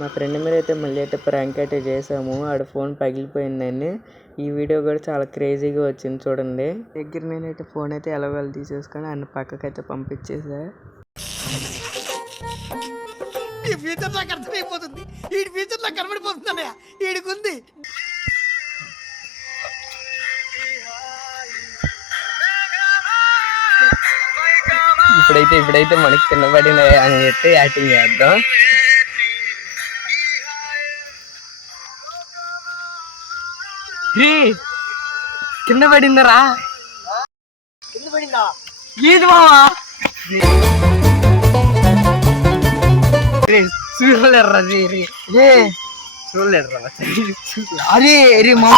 మా ఫ్రెండ్ మీద అయితే మళ్ళీ అయితే ప్రాంక్ అయితే చేసాము. ఆడ ఫోన్ పగిలిపోయిందండి. ఈ వీడియో కూడా చాలా క్రేజీగా వచ్చింది చూడండి. దగ్గర నేనైతే ఫోన్ అయితే ఎలాగోలా తీసేసుకొని అన్న పక్కకైతే పంపించేసా. ఈ ఫ్యూచర్ నాకు అర్థమైపోతుంది. ఈ ఫ్యూచర్ నాకు కనబడిపోతుందన్నయ్య. ఈడికుంది. ఇప్పుడైతే మనకి కింద పడిన అని చెప్పి యాక్టింగ్ చేద్దాం. కింద పడిందరా. కింద పడిందా? ఏది మావా చూడలేర్రా చూడలేర్రా. అరే అరే మా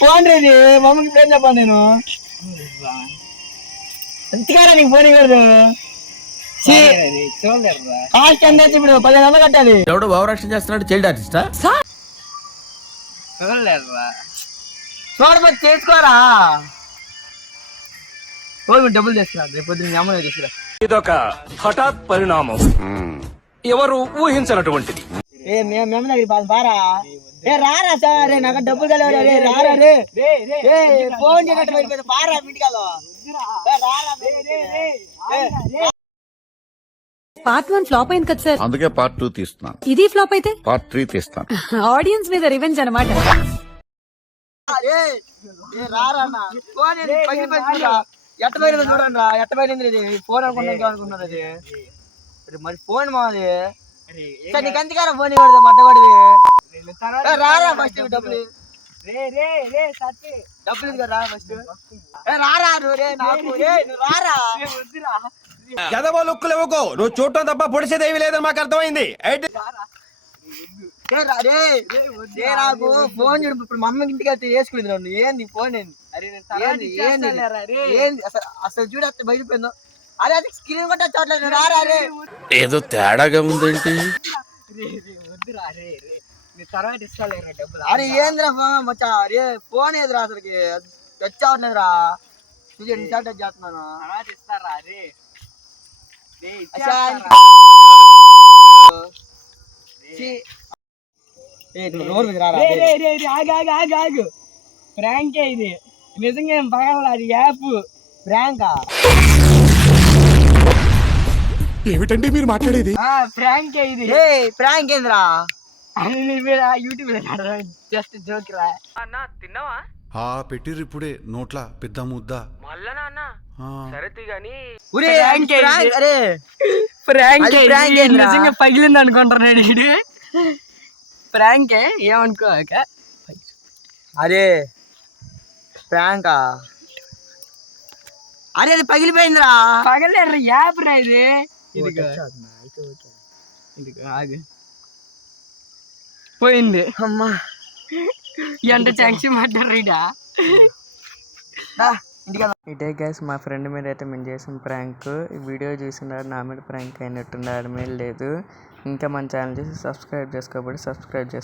ఫోన్ రేది మమ్మకి పేరు చెప్పాను నేను. ఎంతకారా నీకు ఫోన్ ఇవ్వదు. కాస్ట్ ఎంత ఇప్పుడు 1500 కట్టాలి. ఎవడు భావరక్షణ చేస్తున్నాడు? చైల్డ్ ఆర్టిస్టా? చూడబోతు చేసుకోరా. డబ్బులు చేస్తున్నారు. రేపు పొద్దున్న అమ్మ తీసుకురా. ఇదొక హఠాత్ పరిణామం, ఎవరు ఊహించినటువంటిది. మేము దగ్గర బారా రారా సార్. నాకు డబ్బులు కలవరా రే. రారా రే. ఫోన్ చేయనట్టు బారా ఇంటికి. పార్ట్ 1 ఫ్లాప్ అయింది కదా సార్, అందుకే పార్ట్ 2 తీస్తున్నాను. ఇది ఫ్లాప్ అయితే పార్ట్ 3 తీస్తాను. ఆడియన్స్ మీద రివెంజ్ అనమాట. ఎట్టబోయింది చూడండి రా. ఎట్టబోయింది ఇది ఫోన్ అనుకున్నది అది. మరి ఫోన్ మాది నీకు అంతకారా ఫోన్ ఇవ్వదు మట్టబడిది. రారా ఫస్ట్ డబ్బులు రా ఫస్ట్. రారా రే నాకు రారా. ఎదవో లుక్కులు ఇవ్వకో. నువ్వు చూడటం తప్ప పొడిసేది ఏమీ లేదని మాకు అర్థమైంది. నాకు ఫోన్ చూడు. ఇప్పుడు మా అమ్మకి ఇంటికి వెళ్తే వేసుకునేది నన్ను. ఏంది ఫోన్ ఏంది అసలు చూడేస్తే బయటపోయిందో. అరే అది స్క్రీన్ కొట్ట చూడలేదు. రారా రే. ఏదో తేడాగా ఉందేంటి? తర్వాత ఇస్తాలేరా డబ్బులు. అరే ఏంద్రా మచ్చా. అరే ఫోన్ ఏదిరా అసలుకి టచ్ అవ్వట్లేదురా. చేస్తున్నాను. ఇస్తారా రే. ప్రాంకే ఇది. నిజంగా ఏం పగల యాప్ ప్రాంకా. ఏమిటండి మీరు మాట్లాడేది? ప్రాంకే ఇది. ప్రాంక్ ఏంద్రా? యూట్యూబ్ జస్ట్ జోక్ రా. అన్నా తిన్నావా? పెట్టిర్రు ఇప్పుడే నోట్ల పెద్ద ముద్ద. మళ్ళా నాన్న సరే గాని నిజంగా పగిలింది అనుకుంటున్నాడు వీడు. ప్రాంకే ఏమనుకోక. అరే ప్రాంకా. అరే అది పగిలిపోయిందిరా. పగలేరు యాప్ రా ఇది. ఆగు పోయింది. అమ్మా ఎంత టెన్షన్ పడ్డారు ఇదే గైస్ మా ఫ్రెండ్ మీద అయితే మేము చేసిన ప్రాంక్. ఈ వీడియో చూసినారు నా మీద ప్రాంక్ అయినట్టుంది. ఆడ మీద లేదు. ఇంకా మన ఛానల్ చేసి సబ్స్క్రైబ్ చేసుకోబడి సబ్స్క్రైబ్ చేసుకోండి.